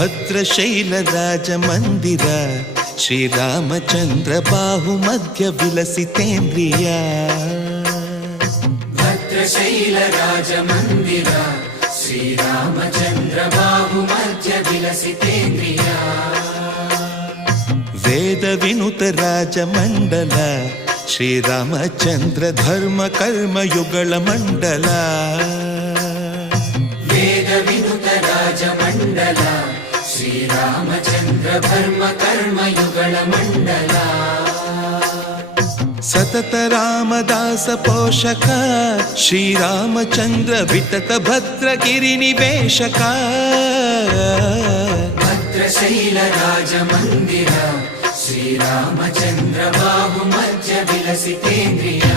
ಭದ್ರಶೈಲ ರಾಜ ಮಂದಿರ ಶ್ರೀರಾಮಚಂದ್ರ ಬಾಹು ಮಧ್ಯ ವಿಲಸಿತೇಂದ್ರಿಯ ಭದ್ರಶೈಲ ರಾಜ ಮಂದಿರ ಶ್ರೀರಾಮಚಂದ್ರ ಬಾಹು ಮಧ್ಯ ವಿಲಸಿತೇಂದ್ರಿಯ ವೇದ ವಿನುತ ರಾಜ ಮಂಡಲ ಶ್ರೀರಾಮಚಂದ್ರ ಧರ್ಮ ಕರ್ಮ ಯುಗಳ ಮಂಡಲ ವೇದ ವಿನುತ ರಾಜ ಮಂಡಲ ಶ್ರೀರಾಮಚಂದ್ರ ಧರ್ಮ ಕರ್ಮ ಯುಗಳ ಮಂಡಲ ಸತತ ರಾಮದಾಸ ಪೋಷಕ ಶ್ರೀರಾಮಚಂದ್ರ ವಿತತ ಭದ್ರಗಿರಿ ನಿವೇಶಕ ಭದ್ರಶೈಲ ರಾಜ ಮಂದಿರ ಶ್ರೀರಾಮಚಂದ್ರ ಬಾಹು ಮಧ್ಯ ವಿಲಸಿತೇಂದ್ರಿಯ